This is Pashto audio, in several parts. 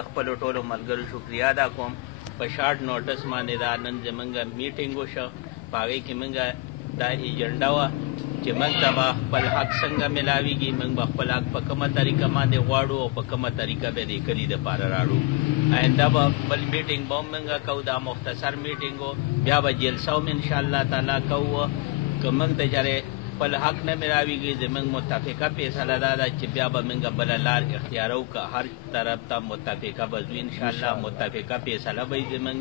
د خپلو ټولو ملګرو شکریا ادا کوم په شارټ نوټس باندې دا نن زمونږ میټینګ وشو په هغې کې موږ دا ایجنډا وه چې موږ ته به خپل حق څنګه میلاویږي موږ به خپل حق په کومه طریقه باندې غواړو او په کومه طریقه به د کلي دپاره راړو آینده به بل میټینګ به هم موږ کوو دا مختصر میټینګ و بیا به جلسه هم انشاءالله تعالی کوو که موږ ته چېرې خپل حق نه میلاویږي زموږ متفقه فیصله دا ده چې بیا به موږ بله لار اختیارو که هر طرف ته متفقه به ځو انشاءالله متفقه فیصله به وي زموږ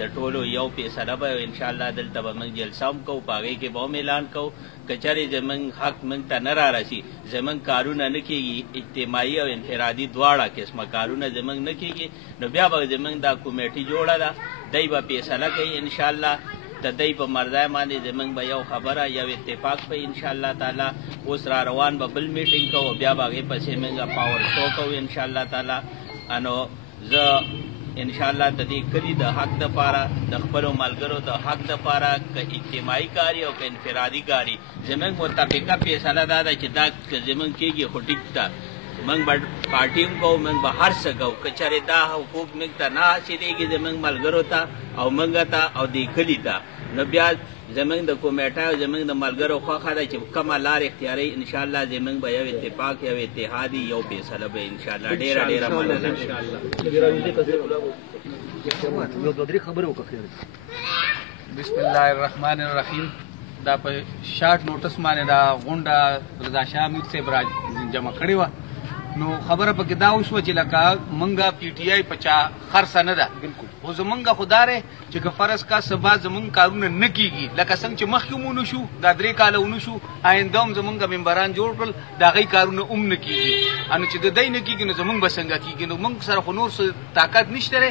د ټولو یو فیصله به وي انشاءالله دلته به موږ جلسه هم کوو په هغې کې به هم اعلان کوو که چېرې زموږ حق موږ ته نه رارسي زموږ کارونه نه کېږي اجتماعي او انفرادي دواړه قسمه کارونه زموږ نه کېږي نو بیا به زموږ دا کمیټي جوړه ده دی به فیصله کوي انشاءالله د دی په مرضای باندې زموږ به یو خبره یو اتفاق به انشاءالله تعالی اوس را روان به بل میټینګ کوو بیا به هغې پسې موږ پاور شو کوو انشاءالله تعالی نو زه انشاءالله د دې کلي د حق دپاره د خپلو ملګرو د حق دپاره که اجتماعي کاري او که انفرادي کاري زموږ متفقه فیصله دا ده چې دا که زموږ کېږي خو ټیک ده موږ به پارټي هم کوو موږ به هر څه کوو که چېرې دا حقوق موږ ته نه حاصلېږي زموږ ملګرو ته او موږ ته او دې کلي ته نو بیا زموږ د کمیټه او زموږ د ملګرو خوښه ده چې کومه لار اختیاري انشاءالله زموږ به یو اتفاق یو اتحادي یو فیصله به انشاءالله ډېره ډېره مننه بسم الله الرحمن الرحیم دا په شارټ نوټس باندې دا غونډه رضا شاه امیر صاحب را جمع کړې وه نو خبره پکې دا وشوه چې لکه مونږه پی ټي آی په چا خرڅه نه ده خو زمونږ خو دا دی چې که فرض کا سبا زمونږ کارونه نه کېږي لکه څنګه چې مخکې مو نشو دا 3 کاله ونشو آینده هم زمونږ ممبران جوړ کړل د هغوی کارونه هم نه کېږي نو چې د دی نه کېږي نو زمونږ به څنګه کېږي نو مونږ سره خو نور څه طاقت نشته دی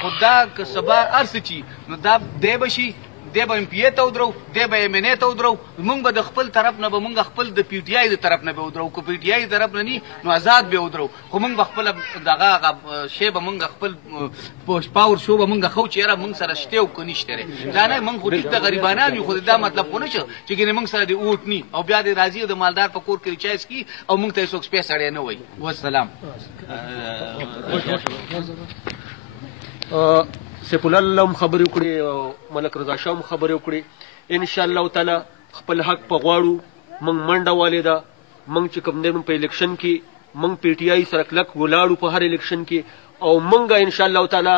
خو دا که سبا هر څه چي نو دا دی به شي دی به ایم پی ای ته ودرو دی به ایم این ای ته ودرو مونږ به د خپل طرف نه به مونږ خپل د پی ټي آی د طرف نه به ودرو که پی ټي آی د طرف نه ني نو آزاد به ودرو خو مونږ به خپله دغه شی به مونږ خپل پاور شو به مونږ خو چې یاره مونږ سره شته او که نشته دی دا نه مونږ خو ټیک د غریبانان یو خو دا مطلب خو نه شو چې ګینې مونږ سره د اوټ ني او بیا د راځي د مالدار په کور کې ریچارج کي او مونږ ته څوک سپی سړی نه وایي والسلام سیف الله هم خبرې وکړې او ملک رضا شاه هم خبرې وکړې انشاءالله تعالی خپل حق په غواړو موږ منډه والې ده موږ چې کوم دی په الیکشن کې موږ پی ټي آی سره کلک ولاړو په هر الیکشن کې او موږ انشاءالله تعالی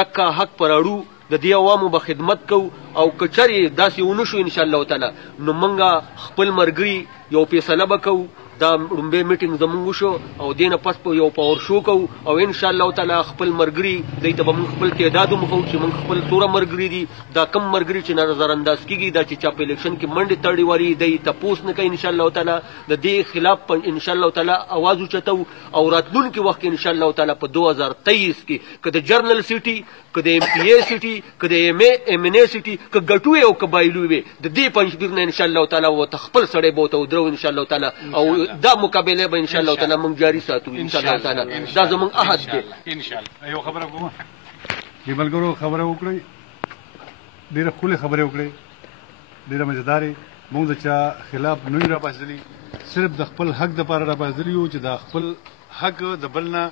دکه حق پر اړو د دې عوامو به خدمت کوو او که چېرې داسې ونه شو انشاءالله تعالی نو موږ خپل ملګري یو فیصله به کوو دا لومبی میټینګ زمونږ وشو او دې نه پس په یو پاور شو کوو او انشاءالله تعالی خپل ملګري دی ته به موږ خپل تعداد هم ښو چې موږ خپل څومره ملګري دي دا کم ملګري چې نظرانداز کېږي دا چې چا په الیکشن کې منډې تړې واري دی تپوس نه کوي انشاءالله تعالی د دې خلاف انشاءالله تعالی اواز اوچتو او راتلونکي وخت کې انشاءالله تعالی په 2023 کې که د جرنل سیټي که د ایم پی ای سیټي که د ایم این ای سیټي که ګټو وي او که بایلو وي د دې پنجبیر نه انشاءالله تعالی ورته خپل سړی به ورته ودرو انشاءالله تعالی او دا مقابله به انشاءالله تعالی موږ جاري ساتو انشاءالله تعالی دا زموږ عهد دی انشاءالله یو خبره کومه دې ملګرو خبره وکړئ ډېره ښکلې خبرې وکړئ ډېره مزیدارې موږ د چا خلاف نه یو راپاڅېدلي صرف د خپل حق دپاره راپاڅېدلي یو چې د خپل حق د بل نه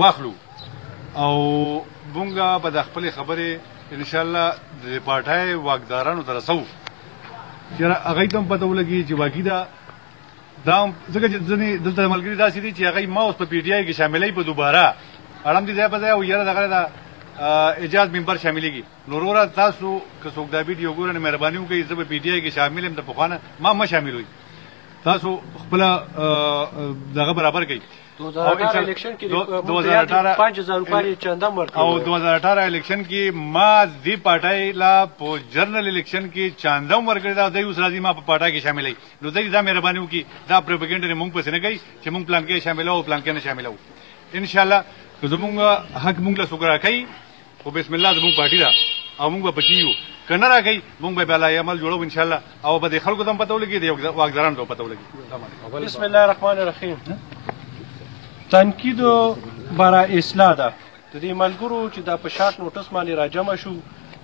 واخلو او موږ به د خپلې خبرې انشاءالله د پارټۍ واکدارانو ته رسوو چې هغوی ته هم پته ولګي چې واقعي ده دا ځکه چې ځینې دلته ملګري داسې دي چې هغوی ما اوس په پی ټي آی کې شاملوي په دوباره اړم دي ځای په ځای او یاره دغه د اعجاز ممبر شاملېږي نو وروره تاسو که څوک دا ویډیو ګورئ نو مهرباني وکړئ زه په پی ټي آی کې شامل یم د پخوا نه ما مه شاملوئ تاسو خپله دغه برابر کړئ 2018 الیکشن کې 5000 روپۍ چندم ورکړي او 2018 الیکشن کې ما دې پارټۍ لا په جرنل الیکشن کې چاندم ورکړی دا دی اوس راځي ما په پارټۍ کې شاملوي نو دوی دا مهرباني وکړي دا پروپاګنډا موږ پسې نه کوي چې موږ پلان کې شاملو او پلان کې نه شاملو انشاءالله که زموږ حق موږ له څوک راکوي خو بسم الله زموږ پارټي ده او موږ به پکې یو که نه راکوي موږ به بیا عمل جوړو انشاءالله او به د خلکو ته هم پته ولګي د واکدارانو ته هم پته ولګي بسم الله الرحمن الرحیم تنقید برای اصلاح ده د دې ملګرو چې دا په شارټ نوټس باندې راجمع شو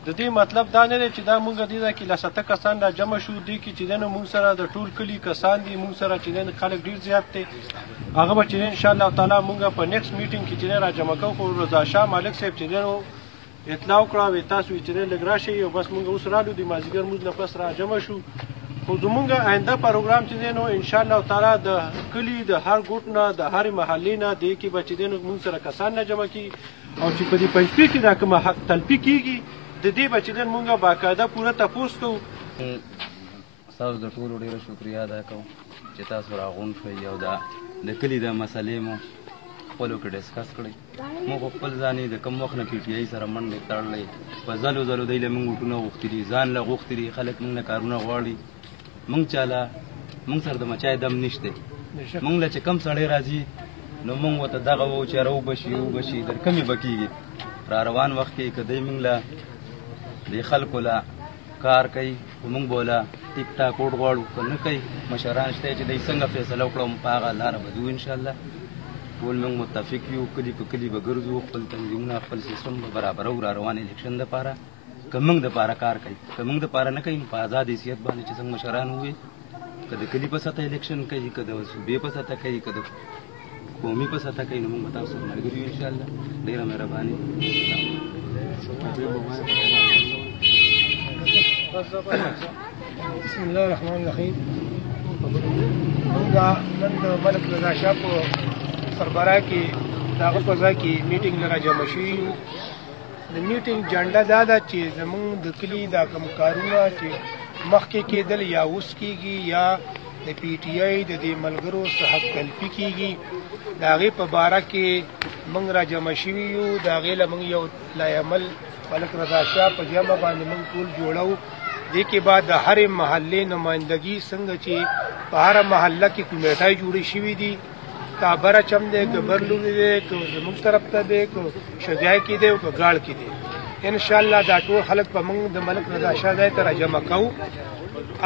د دې مطلب دا نه دی چې دا مونږ دې ځای کې لسته کسان را جمع شو دې کې چې دی نو مونږ سره د ټول کلي کسان دي مونږ سره چې دی خلک ډېر زیات دی هغه به چې انشاءالله تعالی مونږ په نیکسټ میټینګ کې چې دی را جمع کوو خو رضا شاه مالک صاحب چې دی نو اطلاع وکړه وې تاسو چې دی لږ راشئ او بس مونږ اوس رالو د مازدیګر مونځ نه پس را جمع شو خو زمونږ آینده پروګرام چې دی نو انشاءالله تعالی د کلي د هر ګوټ نه د هرې محلې نه دې کې به چې دی نو مونږ سره کسان نه جمع کړي او چې په دې پنجپیر کې دا کومه حق تلفي کېږي د دې به چې دی مونږ باقاعده پوره تپوس کوو ستاسو د ټولو ډېره شکریا ادا کوم چې تاسو راغونډ شئ او دا د کلي د مسلې مو خپلو کې ډسکس کړئ موږ خپل ځان د کم وخت نه پی ټي آی سره منډې تړلی په ځلو ځلو دی له موږ وټونه غوښتي دي ځان له غوښتي دي خلک موږ نه کارونه غواړي موږ سره د مچای دم نشته موږ له چې کم سړی راځي نو موږ ورته دغه وو چې وبشي در کمې به کېږي را روان وخت کې که دی موږ له د خلکو له کار کوي خو موږ به له ټیک ټاک وټ غواړو که نه کوي مشران شته چې دی څنګه فیصله وکړو په هغه لاره به ځو انشاءالله ټول موږ متفق یو کلي په کلي به ګرځو خپل تنظیمونه خپل سیستم به برابرو را روان الیکشن دپاره که موږ دپاره کار کوي که موږ دپاره نه کوي نو په آزاد حیثیت باندې چې څنګه مشران ووایي که د کلي په سطح الیکشن کوي که د صوبې په سطح کوي که د قومي په سطح کوي نو موږ به تاسو سره ملګري یو انشاءالله ډېره مهرباني بسم الله الرحمن الرحیم مونږ نن د ملک رضا شاه په سربراهۍ کې د هغه په ځای کې میټینګ لره جمع شوي یو د میټینګ جنډه دا ده چې زمونږ د کلي دا کوم کارونه چې مخکې کېدل یا اوس کېږي یا د پی ټي آی د دې ملګرو څخه حق تلفي کېږي د هغې په باره کې مونږ را جمع شوي یو د هغې له مونږ یو لایحمل ملک رضا شاه په جمع باندې مونږ ټول جوړو دې کې بعد د هرې محلې نمایندګي څنګه چې په هره محله کې کمیټای جوړې شوي دي کابره چم دی که برلوی دی که زموږ طرف ته دی که شجای کې دی او که ګاړ کې دی انشاءالله دا ټول خلک به موږ د ملک رضا شاه ځای ته راجمع کوو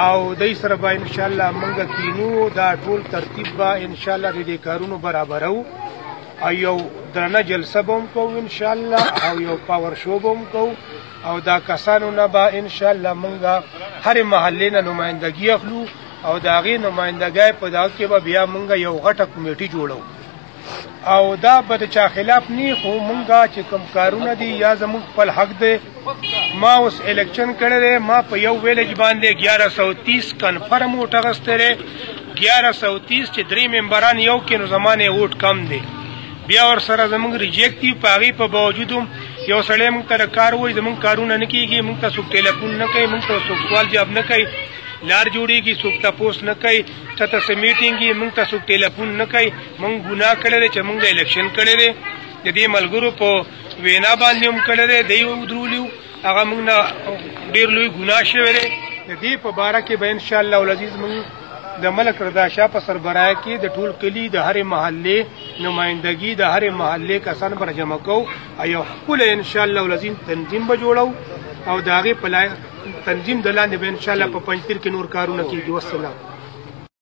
او دوی سره به انشاءالله موږ کینو دا ټول ترتیب به انشاءالله د دې کارونو برابرو او یو درنه جلسه به هم کوو انشاءالله او یو پاور شو به هم کوو او دا کسانو نه به انشاءالله موږ هرې محلې نه نمایندګي اخلو او د هغې نمایندګۍ په دغه کې به بیا موږ یو غټه کمیټي جوړو او دا به د چا خلاف نه خو موږ چې کوم کارونه دي یا زموږ خپل حق دی ما اوس الیکشن کړی دی ما په یو ویلج باندې 1130 کنفرم ووټ اخیستی دی 1130 چې 3 ممبران یو کې نو زما نه ووټ کم دی بیا ورسره زموږ ریجیکټ دي په هغې په باوجود هم یو سړی موږ ته کار وایي زموږ کارونه نه کېږي موږ ته څوک ټلیفون نه کوي موږ ته څوک سوال جواب نه کوي لار جوړېږي څوک تپوس نه کوي چاته څه میټینګ وي موږ ته څوک ټلیفون نه کوي موږ ګناه کړی دی چې موږ د الیکشن کړی دی د دې ملګرو په وینا باندې هم کړی دی دی ودرولي هغه موږ نه ډېر لوی ګناه شوی دی د دې په باره کې به انشاءالله العزیز موږ د ملک رضا شاه په سربراهۍ کې د ټول کلي د هرې محلې نمایندګي د هرې محلې کسان به جمع کوو او یو ښکلی انشاءالله العظیم تنظیم به جوړو او د هغې په تنظیم د لاندې به انشاءالله په پنجپیر کې نور کارونه کېږي والسلام